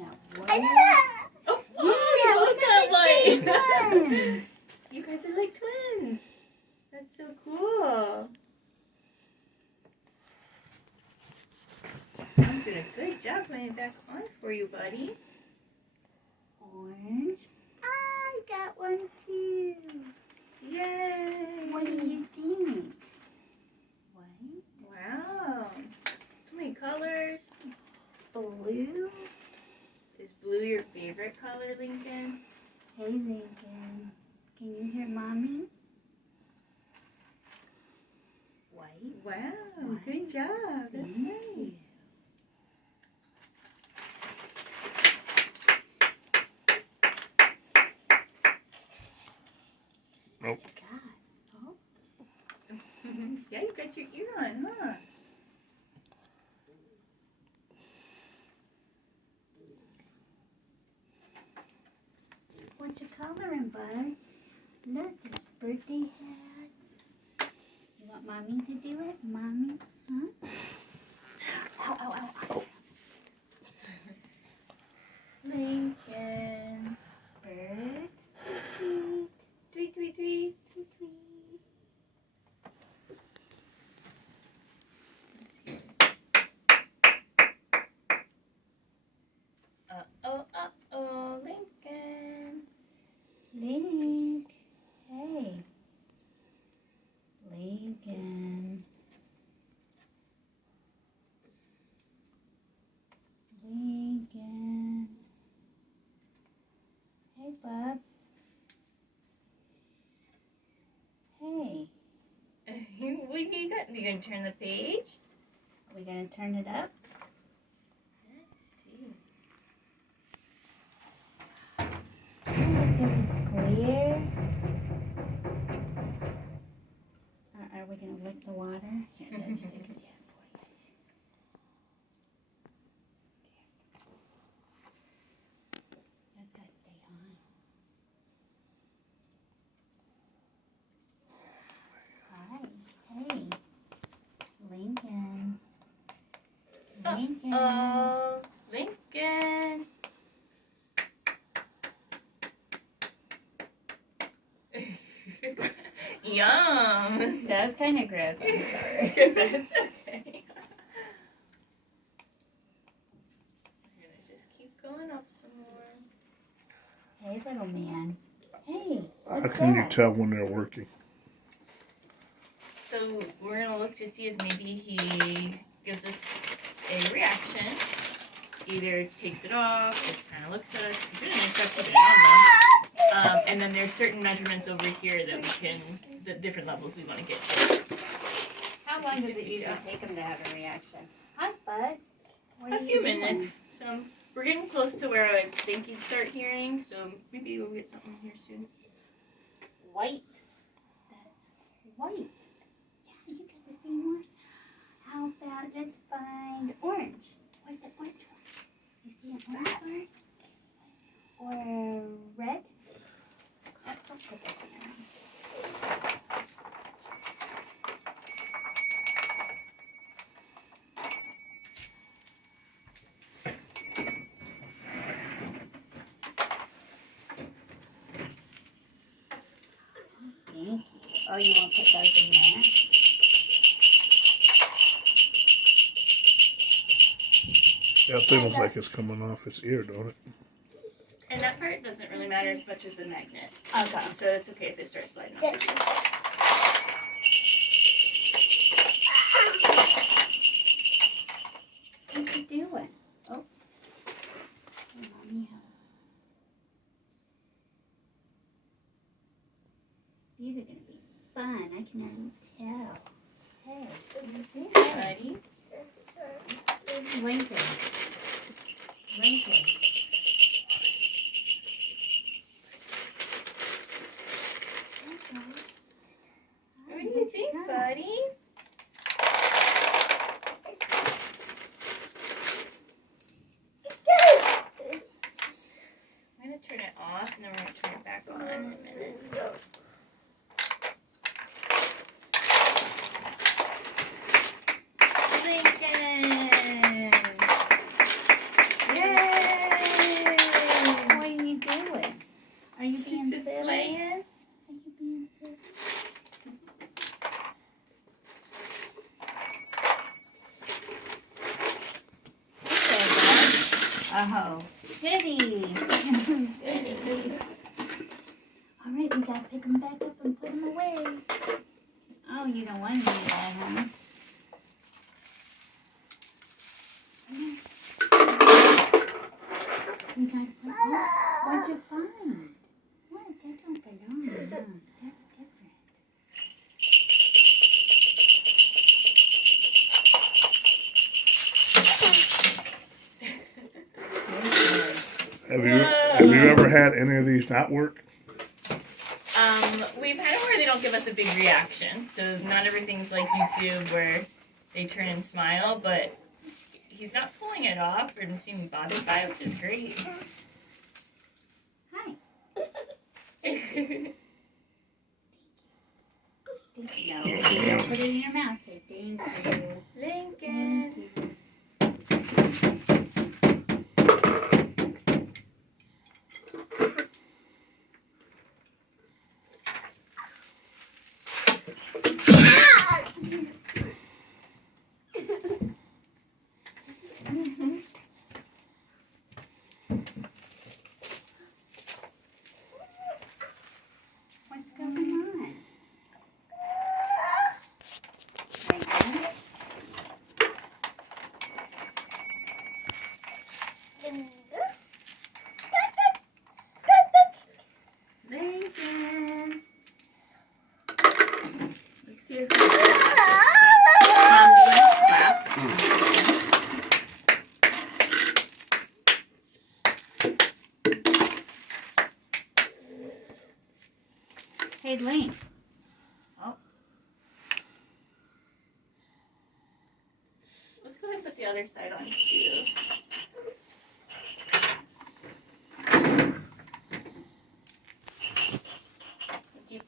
got one. Oh, yeah, you both got one. one. You guys are like twins. That's so cool. Mom's doing a good job putting it back on for you, buddy. Orange. I got one too. Yay! What do you think? White. Wow. So many colors. Blue. Is blue your favorite color, Lincoln? Hey, Lincoln. Can you hear Mommy? White. Wow, good job. That's Thank right. you. Nope. What you got? Oh. Yeah, you got your ear on, huh? What you coloring, bud? Look, there's birthday hats. You want Mommy to do it? Mommy? Huh? Ow, ow, ow, ow. Lincoln. Birds. Tweet, Tweet, tweet, tweet. tweet, tweet. Uh-oh, Lincoln. Link. Hey. Lincoln. Lincoln. Hey, bub. Hey. What do you got? You gonna turn the page? Are we going to turn it up? Oh, there's a square. Are we going to lick the water? Here, let's fix that for you. That's got to stay on. Hi. Hey. Lincoln. Lincoln. Oh, Lincoln. Yum. That was kind of gross. I'm sorry. That's okay. We're gonna just keep going up some more. Hey, little man. Hey. How What's can you that? tell when they're working? So we're gonna look to see if maybe he gives us a reaction. Either takes it off, just kind of looks at us. He's doing a nice job keeping it on though. And then there's certain measurements over here that we can, the different levels we want to get to. How long does it usually take him to have a reaction? Hi, bud. What A are you few doing? minutes. So we're getting close to where I think you'd start hearing. So maybe we'll get something here soon. White. That's white. Yeah, you got the same one. How about let's find orange? Where's the orange one? You see an orange one? Or red? I'll put this one around. Thank you. Oh, you want to put those in there? That thing looks like it's coming off its ear, don't it? And that part doesn't really matter as much as the magnet. Okay. So it's okay if it starts sliding off. Good. What you doing? Oh. Hey, Mommy. These are going to be fun. I can already tell. Hey, Buddy. Lincoln. Lincoln. What do you think, buddy? I'm going to turn it off and then we're going to turn it back on in a minute. Lincoln! Yay! Oh, City. All right, we gotta pick them back up and put them away. Oh, you don't want to do that, huh? You gotta put. Oh, what'd you find? What? That don't belong. No, that's different. Have you ever had any of these not work? We've had it where they don't give us a big reaction. So not everything's like YouTube where they turn and smile, but he's not pulling it off or seeming bothered by it, which is great. Hi. No, don't put it in your mouth. Say thank you. Lincoln. What's going on? Lincoln? Lincoln. Let's see if do you want to clap? Hey, Link. Let's go ahead and put the other side on too.